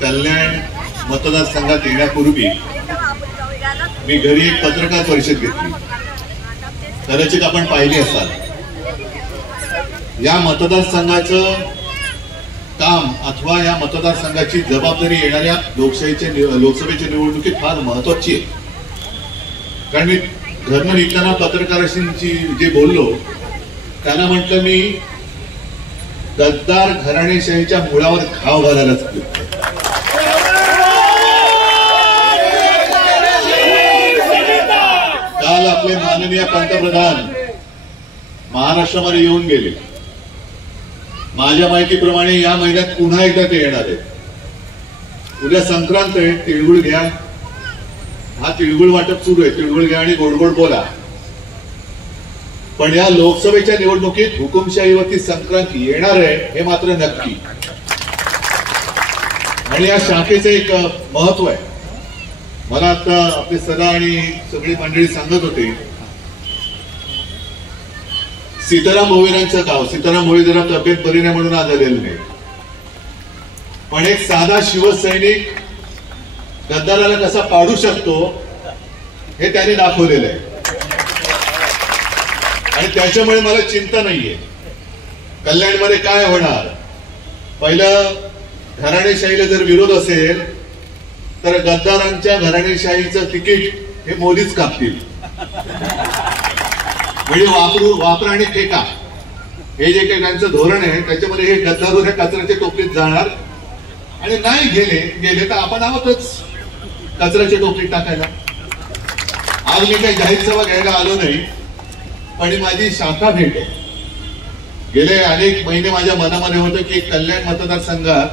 कल्याण मतदारसंघात येण्यापूर्वी मी घरी एक पत्रकार परिषद घेतली. कदाचित आपण पाहिली असाल. या मतदारसंघाचं काम अथवा या मतदारसंघाची जबाबदारी येणाऱ्या लोकसभेच्या निवडणुकीत फार महत्वाची आहे. कारण मी घरनं निघताना पत्रकारांशी जे बोललो त्यांना म्हटलं मी गद्दार घराणेशाहीच्या मुळावर घाव घालायला काल आपले माननीय पंतप्रधान महाराष्ट्रामध्ये येऊन गेले. माझ्या माहितीप्रमाणे या महिन्यात पुन्हा एकदा ते येणार आहेत. उद्या संक्रांत आहे. तिळगुळ घ्या. हा तिळगुळ वाटप सुरू आहे. तिळगुळ घ्या आणि गोड गोड बोला. पण या लोकसभेच्या निवडणुकीत हुकुमशाहीवरती संक्रांत येणार आहे हे मात्र नक्की. आणि या शाखेचं एक महत्व आहे. मला आता आपले सदा आणि सगळी मंडळी सांगत होते सीताराम भोईरांचं गाव. सीताराम भोई जरा तब्येत बरी नाही म्हणून आज आलेलं नाही. पण एक साधा शिवसैनिक गद्दाराला कसा पाडू शकतो हे त्यांनी दाखवलेलं आहे. आणि त्याच्यामुळे मला चिंता नाहीये कल्याणमध्ये काय होणार. पहिलं घराणेशाहीला जर विरोध असेल तर गद्दारांच्या घराणेशाहीचं तिकीट हे मोदीच कापतील. म्हणजे वापरा आणि फेका हे जे काही त्यांचं धोरण आहे त्याच्यामध्ये हे गद्दार कचऱ्याच्या टोपलीत जाणार. आणि नाही गेले तर आपण आहोतच कचऱ्याच्या टोपलीत टाकायला. आज मी काही जाहीर सभा घ्यायला आलो नाही. पण माझी शाखा भेट आहे. गेले अनेक महिने माझ्या मनामध्ये होतं की कल्याण मतदारसंघात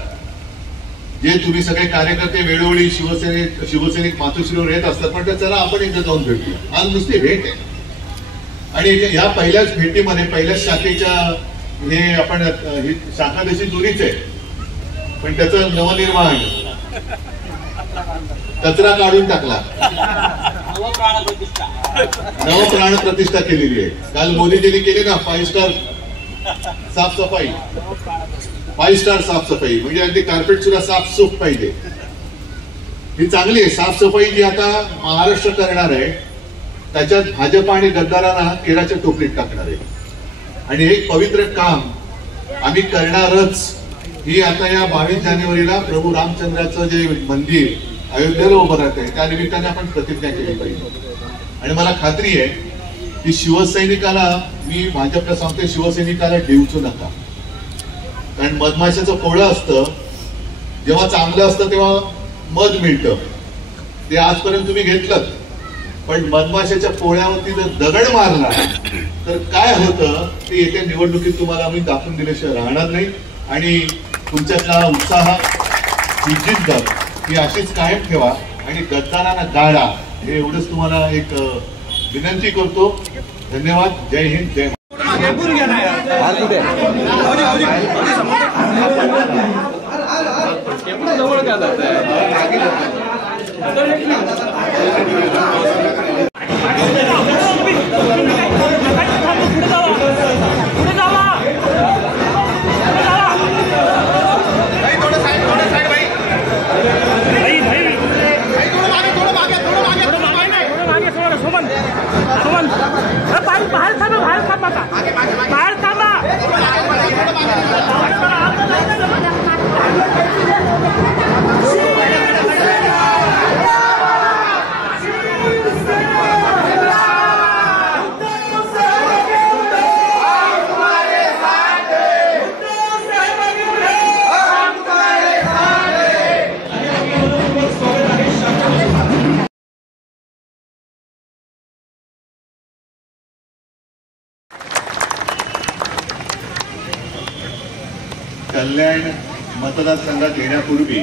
जे तुम्ही सगळे कार्यकर्ते वेळोवेळी शिवसैनिक मातोश्रीवर येत असतात पण चला आपण एकदा जाऊन भेटूया. आज नुसती भेट आहे. आणि या पहिल्याच भेटीमध्ये पहिल्याच शाखेच्या हे आपण ही शाखा तशी जुनीच आहे पण त्याचं नवनिर्माण कचरा काढून टाकला. नवप्राण प्रतिष्ठा केलेली आहे. काल मोदीजींनी केली ना 5 स्टार साफसफाई. 5 स्टार साफसफाई म्हणजे अगदी कार्पेट सुद्धा साफसूफ पाहिजे. ही चांगली आहे साफसफाई जी आता महाराष्ट्र करणार आहे. त्याच्यात भाजप आणि गद्दारांना केराच्या टोपलीत टाकणार आहे. आणि एक पवित्र काम आम्ही करणारच. ही आता या 22 जानेवारीला प्रभू रामचंद्राचं जे मंदिर अयोध्येला उभं राहत आहे त्या निमित्ताने आपण प्रतिज्ञा केली पाहिजे. आणि मला खात्री आहे की शिवसैनिकाला मी भाजपला सांगते शिवसैनिकाला डिवचू नका. कारण मधमाशाचं पोळं असतं जेव्हा चांगलं असतं तेव्हा मध मिळतं. ते आजपर्यंत तुम्ही घेतलं पण मधमाशाच्या पोळ्यावरती जर दगड मारला तर काय होतं ते येत्या निवडणुकीत तुम्हाला आम्ही दाखवून दिल्याशिवाय राहणार नाही. आणि तुमच्यातला उत्साह जिद्द ही अशीच कायम ठेवा आणि गद्दारांना गाळा हे एवढंच तुम्हाला एक विनंती करतो. धन्यवाद. जय हिंद. जय कल्याण मतदारसंघात येण्यापूर्वी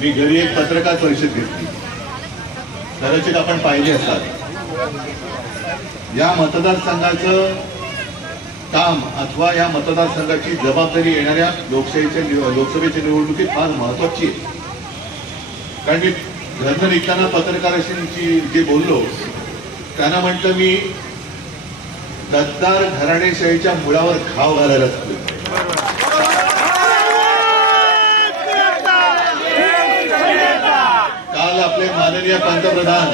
मी घरी एक पत्रकार परिषद घेतली. कदाचित आपण पाहिली असाल. या मतदारसंघाचं काम अथवा या मतदारसंघाची जबाबदारी येणाऱ्या लोकसभेच्या निवडणुकीत फार महत्वाची आहे. कारण मी घरनं निघताना पत्रकारांशी जे बोललो त्यांना म्हटलं मी गद्दार घराणेशाहीच्या मुळावर घाव घालायला चालू. काल आपले माननीय पंतप्रधान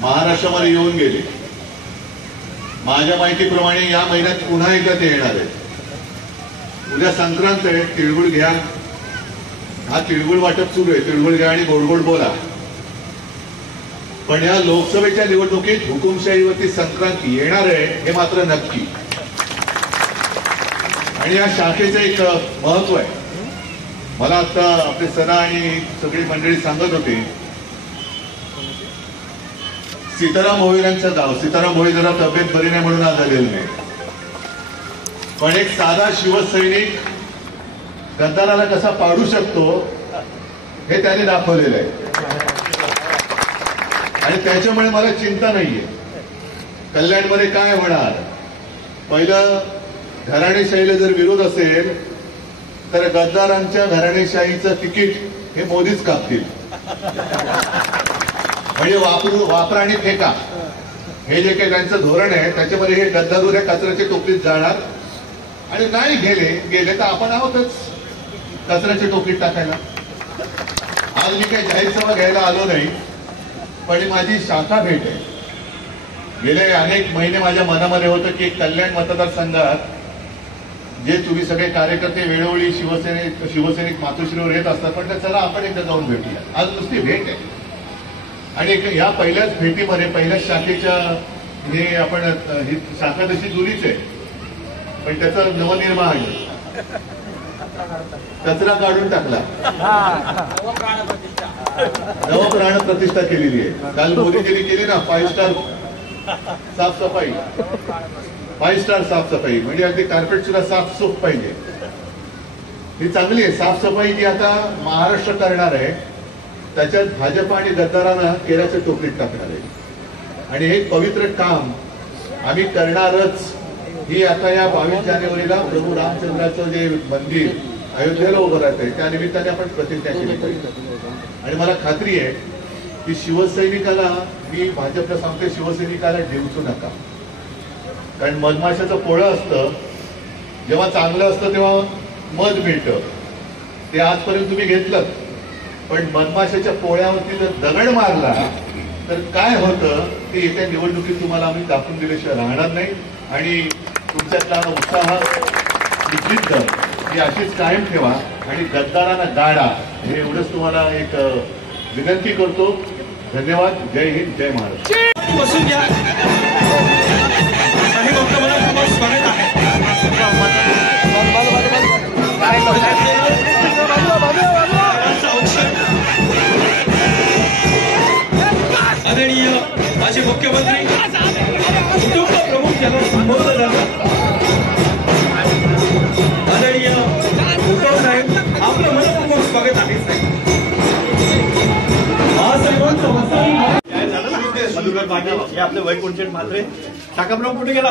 महाराष्ट्रामध्ये येऊन गेले. माझ्या माहितीप्रमाणे या महिन्यात पुन्हा एकदा ते येणार आहेत. उद्या संक्रांत आहे, तिळगुळ घ्या. हा तिळगुळ वाटप सुरू आहे. तिळगुळ घ्या आणि गोड गोड बोला. पण या लोकसभेच्या निवडणुकीत हुकुमशाहीवरती संक्रांत येणार आहे हे मात्र नक्की. आणि या शाखेचं एक महत्व आहे. मला आता आपले सना आणि सगळी मंडळी सांगत होते, सीताराम भोईरांचं गाव. सीताराम भोई जरा तब्येत बरी नाही म्हणून आज आलेलं नाही, पण एक साधा शिवसैनिक गद्दाराला कसा पाडू शकतो हे त्याने दाखवलेलं आहे. आणि त्याच्यामुळे मला चिंता नाहीये कल्याणमध्ये काय होणार. पहिलं, घराणेशाहीला जर विरोध असेल तर गद्दारांच्या घराणेशाहीचं तिकीट हे मोदीच कापतील. म्हणजे वापरा आणि फेका हे जे काही त्यांचं धोरण आहे त्याच्यामध्ये हे गद्दार उद्या कचऱ्याच्या टोपलीत जाणार. आणि नाही गेले तर आपण आहोतच कचऱ्याच्या टोपलीत टाकायला. आज मी काही जाहीर सभा घ्यायला आलो नाही, पण माझी शाखा भेट आहे. गेले अनेक महिने माझ्या मनामध्ये होतं की कल्याण मतदारसंघात जे तुम्ही सगळे कार्यकर्ते वेळोवेळी शिवसैनिक मातोश्रीवर येत असतात, पण चला आपण एकदा जाऊन भेटूया. आज नुसती भेट आहे. आणि या पहिल्याच भेटीमध्ये पहिल्याच शाखेच्या हे आपण ही शाखा तशी जुनीच आहे, पण त्याचं नवनिर्माण आहे. कचरा काढून टाकला, नवप्राण प्रतिष्ठा केलेली आहे. काल मोदीजींनी केली ना 5 स्टार साफसफाई. 5 स्टार साफसफाई म्हणजे अगदी कार्पेट सुद्धा साफसूफ पाहिजे. ही चांगली आहे साफसफाई. जी आता महाराष्ट्र करणार आहे त्याच्यात भाजप आणि गद्दारांना केराच्या टोपलीत टाकणार आहे. आणि हे पवित्र काम आम्ही करणारच. ही आता या 22 जानेवारीला प्रभू रामचंद्राचं जे मंदिर अयोध्येला उभं राहतंय त्या निमित्ताने आपण प्रतिज्ञा केली पाहिजे. आणि मला खात्री आहे की शिवसैनिकाला, मी भाजपला सांगते, शिवसैनिकाला डिवचू नका. कारण मधमाशाचं पोळं असतं, जेव्हा चांगलं असतं तेव्हा मध मिळतं. ते आजपर्यंत तुम्ही घेतलं, पण मधमाशाच्या पोळ्यावरती जर दगड मारला तर काय होतं ते येत्या निवडणुकीत तुम्हाला आम्ही दाखवून दिल्याशिवाय राहणार नाही. आणि तुमच्यातला उत्साह, जिद्द ही अशीच कायम ठेवा आणि गद्दारांना गाडा, हे एवढंच तुम्हाला एक विनंती करतो. धन्यवाद. जय हिंद, जय महाराष्ट्र. बसून घ्या. स्वागत आहे. आदरणीय माजी मुख्यमंत्री कुटुंब प्रमुख यांना संबोधन झालं. आदरणीय उद्धव साहेब, आपलं मनपूर्वक स्वागत आहे. आपले वैकुंठ म्हात्रे शाखा प्रमुख कुठे गेला?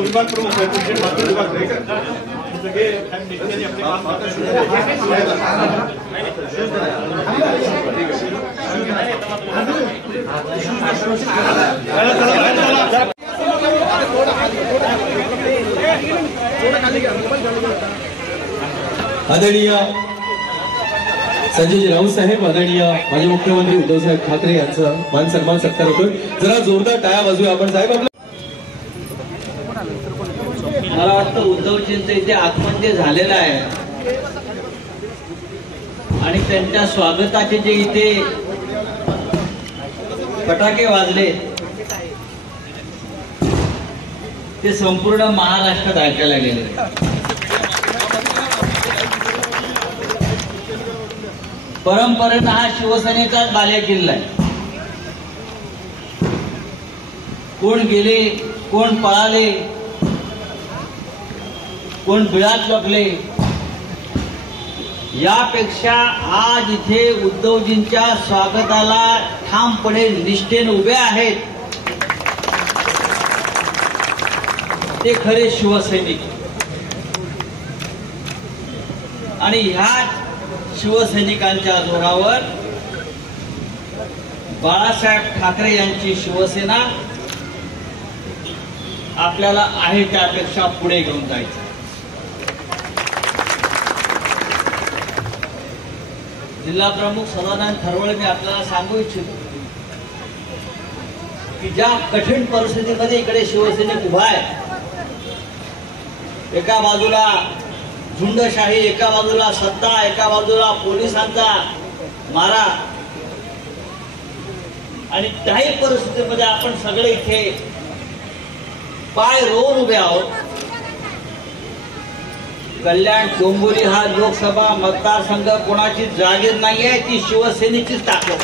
विभाग प्रमुख वैकुंठ म्हात्रे आदरणीय संजयजी राऊत साहेब, आदरणीय माजी मुख्यमंत्री उद्धव साहेब ठाकरे यांचं मान सन्मान सत्कार होतोय. जरा जोरदार टाळ्या वाजवूया आपण. साहेब, आपलं मला वाटतं उद्धवजींचं इथे आत्महत्या झालेलं आहे आणि त्यांच्या स्वागताचे जे इथे फटाके वाजले ते संपूर्ण महाराष्ट्रात ऐकायला गेले. परंपरेनं हा शिवसेनेचाच बालेकिल्ला आहे. कोण गेले, कोण पळाले, कोण बिळात लपले, यापेक्षा आज इथे उद्धवजींच्या स्वागताला ठामपणे निष्ठेने उभे आहेत ते खरे शिवसैनिक. आणि ह्या शिवसैनिकांच्या जोरावर बाळासाहेब ठाकरे यांची शिवसेना आपल्याला आहे त्यापेक्षा पुढे घेऊन जायचं. जिल्हा प्रमुख सदानंद थरवळे मी आपल्याला सांगू इच्छितो की ज्या कठीण परिस्थितीमध्ये इकडे शिवसैनिक उभा आहे, एका बाजूला झुंडशाही, एका बाजूला सत्ता, एका बाजूला पोलिसांचा मारा, आणि त्याही परिस्थितीमध्ये आपण सगळे इथे पाय रोवून उभे आहोत. कल्याण डोंबिवली हा लोकसभा मतदारसंघ कोणाची जागीर नाहीये, ती शिवसेनेचीच ताकद.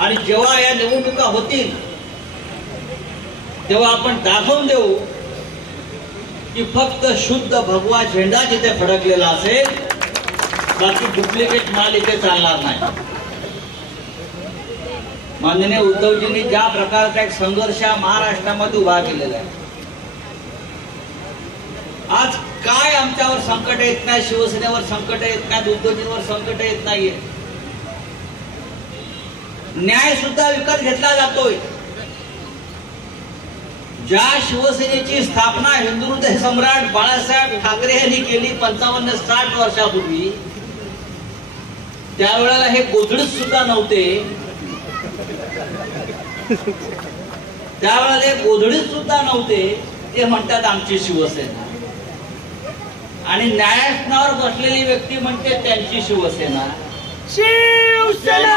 आणि जेव्हा या निवडणुका होतील तेव्हा आपण दाखवून देऊ की फक्त शुद्ध भगवा झेंडा जिथे फडकलेला असेल, बाकी डुप्लिकेट माल इथे चालणार नाही. माननीय उद्धवजींनी ज्या प्रकारचा एक संघर्ष महाराष्ट्रामध्ये उभा केलेला आहे, आज काय आमच्यावर संकट येत नाही, शिवसेनेवर संकट येत नाही, उद्धवजींवर संकट येत नाहीये. न्याय सुद्धा विकत घेतला जातोय. ज्या शिवसेनेची स्थापना हिंदू हृदय सम्राट बाळासाहेब ठाकरे यांनी केली 55-60 वर्षापूर्वी, त्यावेळेला हे गोधडीत सुद्धा नव्हते. त्यावेळेला हे गोधडीत सुद्धा नव्हते. ते म्हणतात आमची शिवसेना, आणि न्यायासनावर बसलेली व्यक्ती म्हणते त्यांची शिवसेना. शिवसेना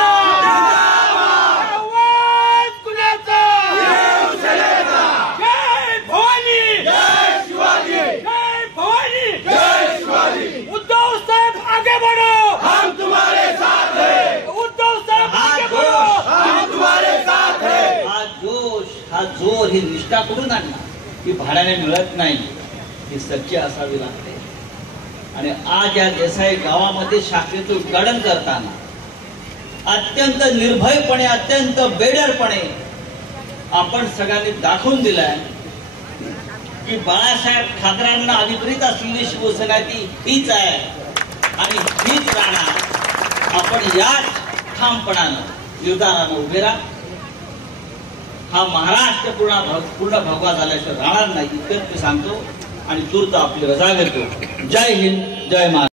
उद्धव साहेब आगे बढ़ो, हम तुम्हारे साथ हैं. उद्धव साहेब आगे बढ़ो, हम तुम्हारे साथ हैं. हा जोर, ही निष्ठा कुठून आणणार? ही भाड्याने मिळत नाही, ही सच्ची असावी लागते. आणि आज या देसाई गावामध्ये शाखेचं उद्घाटन करताना अत्यंत निर्भयपणे, अत्यंत बेडरपणे आपण सगळ्यांनी दाखवून दिलंय की बाळासाहेब ठाकरेंना अभिप्रेत असलेली शिवसेना ती हीच आहे आणि हीच राहणार. आपण याच ठामपणानं निर्धारानं उभे राहा. हा महाराष्ट्र पूर्ण भगवा झाल्याशिवाय राहणार नाही, इतकंच मी सांगतो आणि तूर्त आपली रजा घेतो. जय हिंद, जय महाराष्ट्र.